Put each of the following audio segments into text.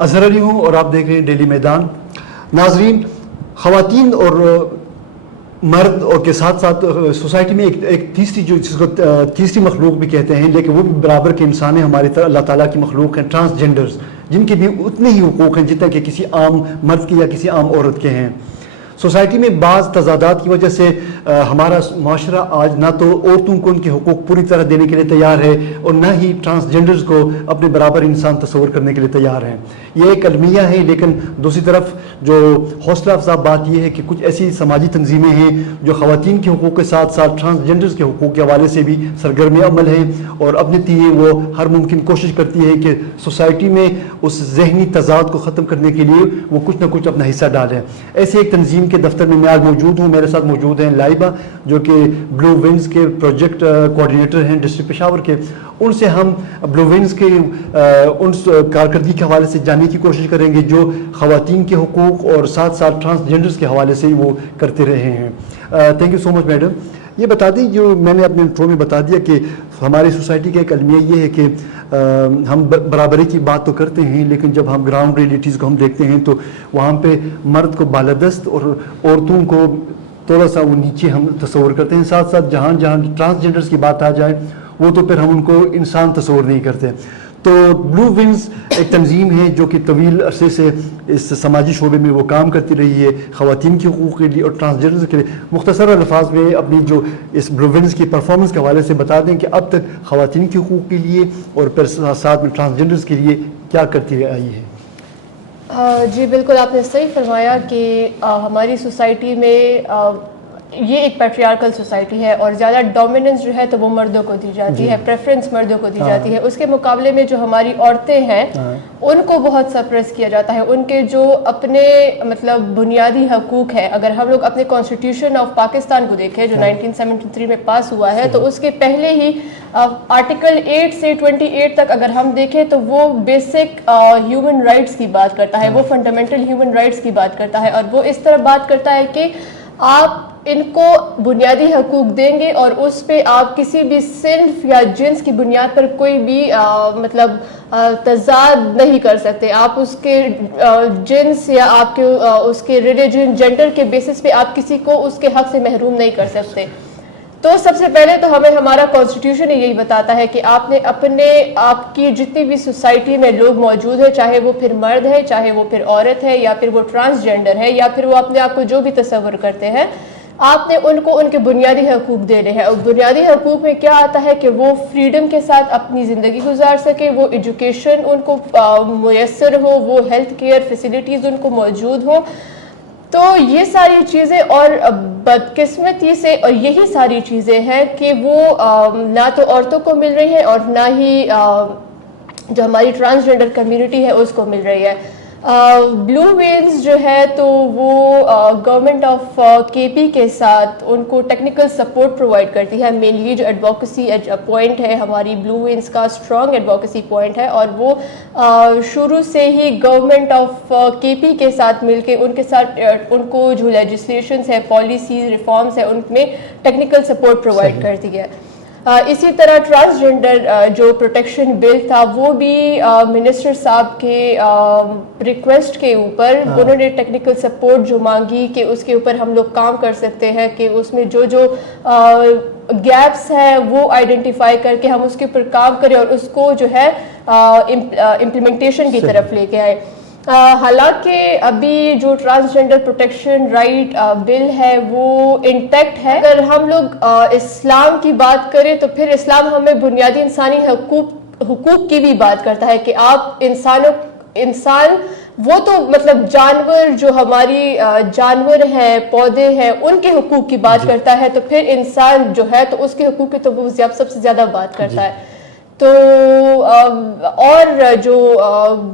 اظہر علی ہوں اور آپ دیکھ رہے ہیں ڈیلی میدان. ناظرین، خواتین اور مرد اور کے ساتھ ساتھ سوسائٹی میں ایک تیسری جو جس کو تیسری مخلوق بھی کہتے ہیں، لیکن وہ بھی برابر کے انسان ہیں، ہماری طرح اللہ تعالیٰ کی مخلوق ہیں، ٹرانسجینڈرز، جن کے بھی اتنے ہی حقوق ہیں جتنے کہ کسی عام مرد کے یا کسی عام عورت کے ہیں. سوسائٹی میں بعض تضادات کی وجہ سے ہمارا معاشرہ آج نہ تو عورتوں کو ان کے حقوق پوری طرح دینے کے لیے تیار ہے اور نہ ہی ٹرانسجینڈرز کو اپنے برابر انسان تصور کرنے کے لیے تیار ہیں. یہ ایک المیہ ہے، لیکن دوسری طرف جو حوصلہ افزا بات یہ ہے کہ کچھ ایسی سماجی تنظیمیں ہیں جو خواتین کے حقوق کے ساتھ ساتھ ٹرانسجینڈرز کے حقوق کے حوالے سے بھی سرگرم عمل ہیں اور اپنے لیے وہ ہر ممکن کوشش کرتی ہے کہ سوسائٹی میں اس ذہنی تضاد کو ختم کرنے کے لیے وہ کچھ نہ کچھ اپنا حصہ ڈالیں. ایسے ایک تنظیم کے دفتر میں آج موجود ہوں. میرے ساتھ موجود ہیں لائبہ، جو کہ بلو ونز کے پروجیکٹ کوآرڈینیٹر ہیں ڈسٹرکٹ پشاور کے. ان سے ہم بلو ونز کے ان کارکردگی کے حوالے سے جاننے کی کوشش کریں گے جو خواتین کے حقوق اور ساتھ ساتھ ٹرانسجینڈرز کے حوالے سے وہ کرتے رہے ہیں. Thank you so much madam. یہ بتا دیں، جو میں نے اپنے انٹرو میں بتا دیا کہ ہماری سوسائٹی کا ایک المیہ یہ ہے کہ ہم برابری کی بات تو کرتے ہیں، لیکن جب ہم گراؤنڈ ریئلٹیز کو ہم دیکھتے ہیں تو وہاں پہ مرد کو بالادست اور عورتوں کو تھوڑا سا وہ نیچے ہم تصور کرتے ہیں. ساتھ ساتھ جہاں ٹرانسجینڈرز کی بات آ جائے وہ تو پھر ہم ان کو انسان تصور نہیں کرتے. تو بلو ونز ایک تنظیم ہے جو کہ طویل عرصے سے اس سماجی شعبے میں وہ کام کرتی رہی ہے خواتین کے حقوق کے لیے اور ٹرانسجینڈرز کے لیے. مختصر الفاظ میں اپنی جو اس بلو ونز کی پرفارمنس کے حوالے سے بتا دیں کہ اب تک خواتین کے حقوق کے لیے اور پھر ساتھ میں ٹرانسجینڈرز کے لیے کیا کرتی آئی ہے. جی بالکل، آپ نے صحیح فرمایا کہ ہماری سوسائٹی میں یہ ایک پیٹریارکل سوسائٹی ہے اور زیادہ ڈومیننس جو ہے تو وہ مردوں کو دی جاتی ہے، پریفرنس مردوں کو دی جاتی ہے. اس کے مقابلے میں جو ہماری عورتیں ہیں ان کو بہت سپریس کیا جاتا ہے. ان کے جو اپنے مطلب بنیادی حقوق ہے، اگر ہم لوگ اپنے کانسٹیٹیوشن آف پاکستان کو دیکھیں جو 1973 میں پاس ہوا ہے، تو اس کے پہلے ہی آرٹیکل 8 سے 28 تک اگر ہم دیکھیں تو وہ بیسک ہیومن رائٹس کی بات کرتا ہے، وہ فنڈامنٹل ہیومن رائٹس کی بات کرتا ہے اور وہ اس طرح بات کرتا ہے کہ آپ ان کو بنیادی حقوق دیں گے اور اس پہ آپ کسی بھی صنف یا جنس کی بنیاد پر کوئی بھی مطلب تضاد نہیں کر سکتے. آپ اس کے جنس یا آپ کے اس کے ریلیجن، جینڈر کے بیسس پہ آپ کسی کو اس کے حق سے محروم نہیں کر سکتے. تو سب سے پہلے تو ہمیں ہمارا کانسٹیٹیوشن یہی بتاتا ہے کہ آپ نے آپ کی جتنی بھی سوسائٹی میں لوگ موجود ہیں، چاہے وہ پھر مرد ہے، چاہے وہ پھر عورت ہے، یا پھر وہ ٹرانسجینڈر ہے، یا پھر وہ اپنے آپ کو جو بھی تصور کرتے ہیں، آپ نے ان کو ان کے بنیادی حقوق دینے ہیں. اور بنیادی حقوق میں کیا آتا ہے کہ وہ فریڈم کے ساتھ اپنی زندگی گزار سکے، وہ ایجوکیشن ان کو میسر ہو، وہ ہیلتھ کیئر فیسلٹیز ان کو موجود ہوں. تو یہ ساری چیزیں، اور بدقسمتی سے اور یہی ساری چیزیں ہیں کہ وہ نہ تو عورتوں کو مل رہی ہیں اور نہ ہی جو ہماری ٹرانسجینڈر کمیونٹی ہے اس کو مل رہی ہے. بلو وینز جو ہے تو وہ گورنمنٹ آف کے پی کے ساتھ ان کو ٹیکنیکل سپورٹ پرووائڈ کرتی ہے. مینلی جو ایڈوکیسی پوائنٹ ہے ہماری بلو وینز کا اسٹرانگ ایڈوکیسی پوائنٹ ہے، اور وہ شروع سے ہی گورنمنٹ آف کے پی کے ساتھ مل کے ان کے ساتھ ان کو جو لیجسلیشنز ہے، پالیسیز، ریفارمز ہے، ان میں ٹیکنیکل سپورٹ پرووائڈ کرتی ہے. اسی طرح ٹرانسجینڈر جو پروٹیکشن بل تھا وہ بھی منسٹر صاحب کے ریکویسٹ کے اوپر انہوں نے ٹیکنیکل سپورٹ جو مانگی کہ اس کے اوپر ہم لوگ کام کر سکتے ہیں، کہ اس میں جو گیپس ہیں وہ آئیڈینٹیفائی کر کے ہم اس کے اوپر کام کریں اور اس کو جو ہے امپلیمنٹیشن کی طرف لے کے آئے. حالانکہ ابھی جو ٹرانسجینڈر پروٹیکشن رائٹ بل ہے وہ انٹیکٹ ہے. اگر ہم لوگ اسلام کی بات کریں تو پھر اسلام ہمیں بنیادی انسانی حقوق کی بھی بات کرتا ہے کہ آپ انسان وہ تو مطلب جانور جو ہماری جانور ہیں، پودے ہیں، ان کے حقوق کی بات کرتا ہے، تو پھر انسان جو ہے تو اس کے حقوق کی تو وہ سب سے زیادہ بات کرتا ہے. تو اور جو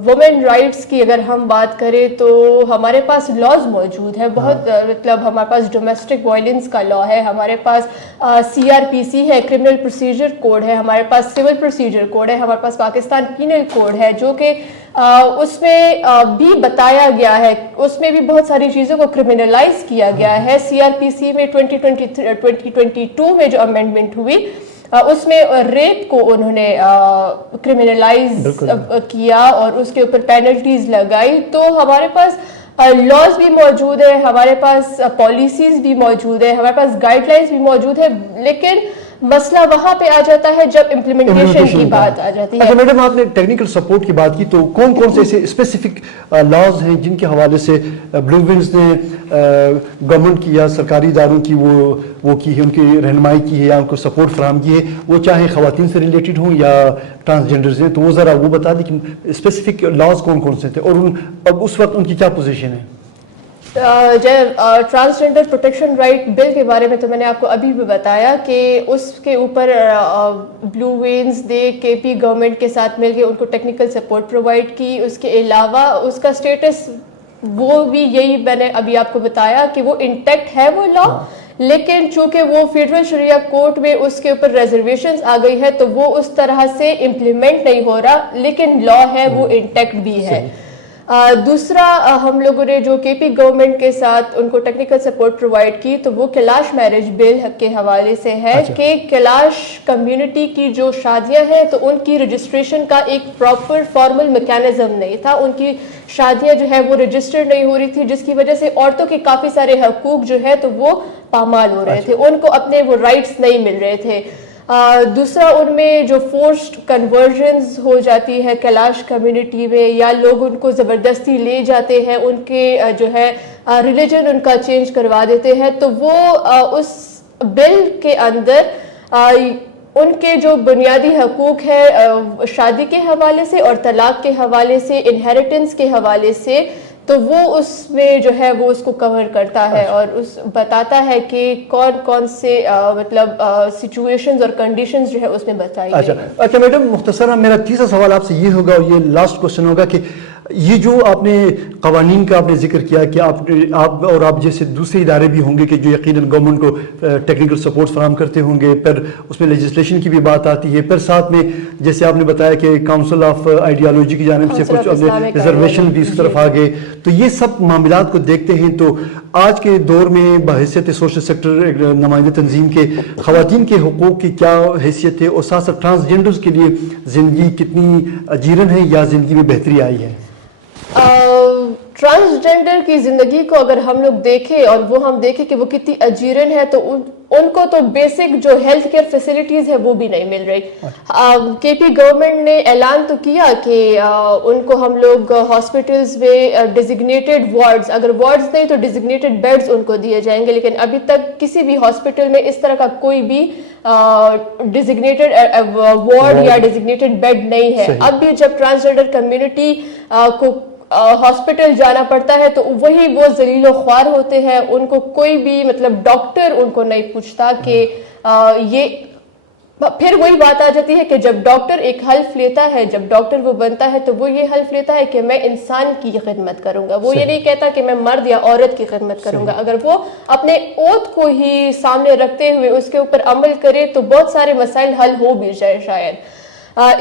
وومن رائٹس کی اگر ہم بات کریں تو ہمارے پاس لاز موجود ہے بہت، مطلب ہمارے پاس ڈومیسٹک وائلنس کا لا ہے، ہمارے پاس CRPC ہے، کرمنل پروسیجر کوڈ ہے، ہمارے پاس سول پروسیجر کوڈ ہے، ہمارے پاس پاکستان پینل کوڈ ہے، جو کہ اس میں بھی بتایا گیا ہے، اس میں بھی بہت ساری چیزوں کو کرمنلائز کیا گیا ہے. CRPC میں 2022 میں جو امینڈمنٹ ہوئی उसमें रेप को उन्होंने क्रिमिनलाइज किया और उसके ऊपर पेनल्टीज लगाई। तो हमारे पास लॉज भी मौजूद है, हमारे पास पॉलिसीज भी मौजूद है, हमारे पास गाइडलाइंस भी मौजूद है, लेकिन मसला वहां पे आ जाता है जब इम्प्लीमेंटेशन की बात आ जाती है। अच्छा मैडम, आपने टेक्निकल सपोर्ट की बात की, तो कौन कौन से ऐसे स्पेसिफिक लॉज हैं जिनके हवाले से ब्लू विंग्स ने गवर्नमेंट की या सरकारी इदारों की वो की है, उनकी रहनुमाई की है या उनको सपोर्ट फराहम की है, वो चाहे खवातीन से रिलेटेड हों या ट्रांसजेंडर्स हैं, तो वो ज़रा वो बता दें कि स्पेसिफिक लॉज कौन कौन से थे और अब उस वक्त उनकी क्या पोजीशन है? ट्रांसजेंडर प्रोटेक्शन राइट बिल के बारे में तो मैंने आपको अभी भी बताया कि उसके ऊपर ब्लू वेन्स ने केपी गवर्नमेंट के साथ मिलकर उनको टेक्निकल सपोर्ट प्रोवाइड की। उसके अलावा उसका स्टेटस वो भी यही मैंने अभी आपको बताया कि वो इंटैक्ट है वो लॉ, लेकिन चूंकि वो फेडरल शरिया कोर्ट में उसके ऊपर रिजर्वेशंस आ गई है तो वो उस तरह से इम्प्लीमेंट नहीं हो रहा, लेकिन लॉ है वो इंटैक्ट भी है। दूसरा हम लोगों ने जो केपी गवर्नमेंट के साथ उनको टेक्निकल सपोर्ट प्रोवाइड की तो वो कैलाश मैरिज बिल के हवाले से है। अच्छा। कि कैलाश कम्युनिटी की जो शादियां हैं तो उनकी रजिस्ट्रेशन का एक प्रॉपर फॉर्मल मैकेनिज्म नहीं था, उनकी शादियां जो है वो रजिस्टर्ड नहीं हो रही थी, जिसकी वजह से औरतों के काफ़ी सारे हकूक जो है तो वो पामाल हो रहे थे, उनको अपने वो राइट्स नहीं मिल रहे थे। दूसरा उनमें जो फोर्स्ड कन्वर्जन्स हो जाती है कैलाश कम्युनिटी में, या लोग उनको ज़बरदस्ती ले जाते हैं, उनके जो है रिलीजन उनका चेंज करवा देते हैं, तो वो उस बिल के अंदर उनके जो बुनियादी हकूक है शादी के हवाले से और तलाक के हवाले से, इनहेरिटेंस के हवाले से, तो वो उसमें जो है वो उसको कवर करता है और उस बताता है कि कौन कौन से मतलब सिचुएशंस और कंडीशंस जो है उसमें बताई गई। अच्छा मैडम, मुख्तसरा मेरा तीसरा सवाल आपसे ये होगा और ये लास्ट क्वेश्चन होगा कि ये जो आपने कवानीन का आपने जिक्र किया कि आप और आप जैसे दूसरे इदारे भी होंगे कि जो यकीनन गवर्नमेंट को टेक्निकल सपोर्ट फराहम करते होंगे, पर उसमें लेजिस्लेशन की भी बात आती है, पर साथ में जैसे आपने बताया कि काउंसिल ऑफ आइडियालॉजी की जानिब से कुछ रिजर्वेशन भी इस तरफ आ गए, तो ये सब मामलात को देखते हैं तो आज के दौर में बहैसियत सोशल सेक्टर नुमाइंदे तंजीम के खवातीन के हुकूक की क्या हैसियत है और साथ साथ ट्रांसजेंडर्स के लिए ज़िंदगी कितनी अजीरन है या ज़िंदगी में बेहतरी आई है? ट्रांसजेंडर की ज़िंदगी को अगर हम लोग देखें और वो हम देखें कि वो कितनी अजीरन है, तो उनको तो बेसिक जो हेल्थ केयर फैसिलिटीज़ है वो भी नहीं मिल रही। केपी गवर्नमेंट ने ऐलान तो किया कि उनको हम लोग हॉस्पिटल्स में डिजिग्नेटेड वार्ड्स, अगर वार्ड्स नहीं तो डिजिग्नेटेड बेड्स उनको दिए जाएंगे, लेकिन अभी तक किसी भी हॉस्पिटल में इस तरह का कोई भी डिजिग्नेटेड वार्ड या डिजिग्नेटेड बेड नहीं है। अब भी जब ट्रांसजेंडर कम्युनिटी को हॉस्पिटल जाना पड़ता है तो वही वो जलीलो ख्वार होते हैं, उनको कोई भी मतलब डॉक्टर उनको नहीं पूछता कि ये, फिर वही बात आ जाती है कि जब डॉक्टर एक हल्फ लेता है, जब डॉक्टर वो बनता है तो वो ये हल्फ लेता है कि मैं इंसान की खिदमत करूंगा, वो ये नहीं कहता कि मैं मर्द या औरत की खिदमत करूंगा। अगर वो अपने ओथ को ही सामने रखते हुए उसके ऊपर अमल करे तो बहुत सारे मसाइल हल हो भी जाए शायद।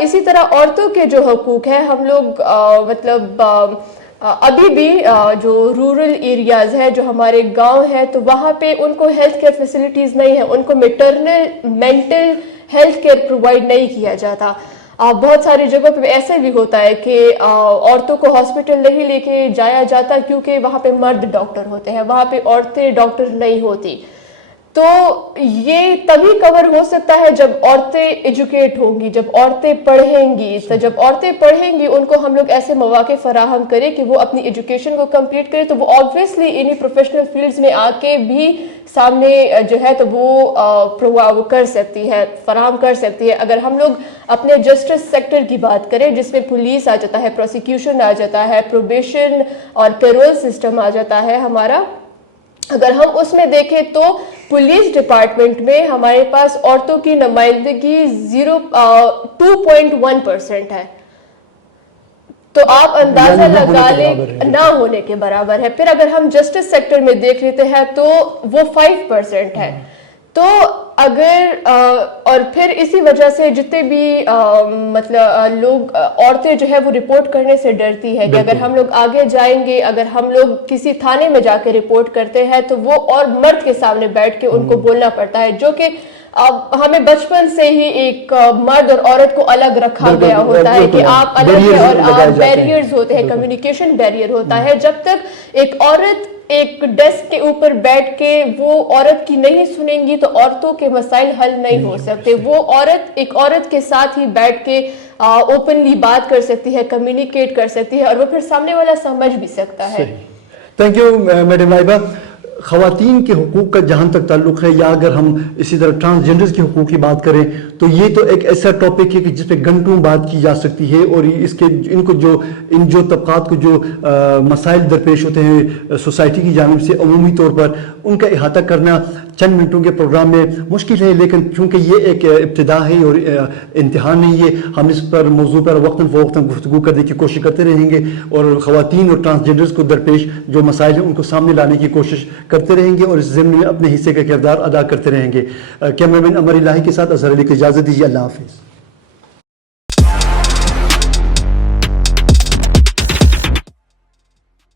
इसी तरह औरतों के जो हकूक है, हम लोग मतलब अभी भी जो रूरल एरियाज है, जो हमारे गांव है, तो वहाँ पे उनको हेल्थ केयर फैसिलिटीज़ नहीं है, उनको maternal mental health care provide नहीं किया जाता। बहुत सारी जगहों पे ऐसे भी होता है कि औरतों को हॉस्पिटल नहीं लेके जाया जाता क्योंकि वहाँ पे मर्द डॉक्टर होते हैं, वहाँ पे औरतें डॉक्टर नहीं होती। तो ये तभी कवर हो सकता है जब औरतें एजुकेट होंगी, जब औरतें पढ़ेंगी। तो जब औरतें पढ़ेंगी उनको हम लोग ऐसे मौके फराहम करें कि वो अपनी एजुकेशन को कंप्लीट करें, तो वो ऑब्वियसली इन्हीं प्रोफेशनल फील्ड्स में आके भी सामने जो है तो वो कर सकती है, फराहम कर सकती है। अगर हम लोग अपने जस्टिस सेक्टर की बात करें जिसमें पुलिस आ जाता है, प्रोसिक्यूशन आ जाता है, प्रोबेशन और पेरोल सिस्टम आ जाता है हमारा, अगर हम उसमें देखें तो पुलिस डिपार्टमेंट में हमारे पास औरतों की नुमाइंदगी 2.1% है। तो आप अंदाजा लगा लें, ना होने के बराबर है। फिर अगर हम जस्टिस सेक्टर में देख लेते हैं तो वो 5% है। तो अगर और फिर इसी वजह से जितने भी मतलब लोग, औरतें जो है वो रिपोर्ट करने से डरती है कि अगर हम लोग आगे जाएंगे, अगर हम लोग किसी थाने में जाके रिपोर्ट करते हैं तो वो और मर्द के सामने बैठ के उनको बोलना पड़ता है, जो कि हमें बचपन से ही एक मर्द और औरत को अलग रखा बिल्कुल, गया होता है कि बिल्कुल, आप अलग barriers है और लगाए आप जाते हैं। बैरियर्स होते हैं, कम्युनिकेशन बैरियर होता है। जब तक एक औरत एक डेस्क के ऊपर बैठ के वो औरत की नहीं सुनेंगी तो औरतों के मसाइल हल नहीं हो सकते। वो औरत एक औरत के साथ ही बैठ के ओपनली बात कर सकती है, कम्युनिकेट कर सकती है और वो फिर सामने वाला समझ भी सकता है। Thank you madam Laiba. ख़वातीन के हुकूक का जहाँ तक ताल्लुक़ है, या अगर हम इसी तरह ट्रांसजेंडर्स के हुकूक की बात करें, तो ये तो एक ऐसा टॉपिक है कि जिस पे घंटों बात की जा सकती है, और इसके इनको जो तबक़ात को जो मसाइल दरपेश होते हैं सोसाइटी की जानिब से अमूमी तौर पर, उनका इहाता करना चंद मिनटों के प्रोग्राम में मुश्किल है। लेकिन चूँकि ये एक इब्तिदा है और इम्तिहान नहीं है, हम इस पर मौजू पर वक्तन फ़वक्तन गुफ्तगू करने की कोशिश करते रहेंगे और ख़वातीन और ट्रांसजेंडर्स को दरपेश जो मसाइल हैं उनको सामने लाने की कोशिश करते रहेंगे और इस ज़िम्मे में अपने हिस्से का किरदार अदा करते रहेंगे। कैमरामैन अमर इलाही के साथ अज़हर अली को इजाज़त दीजिए। अल्लाह हाफ़िज़।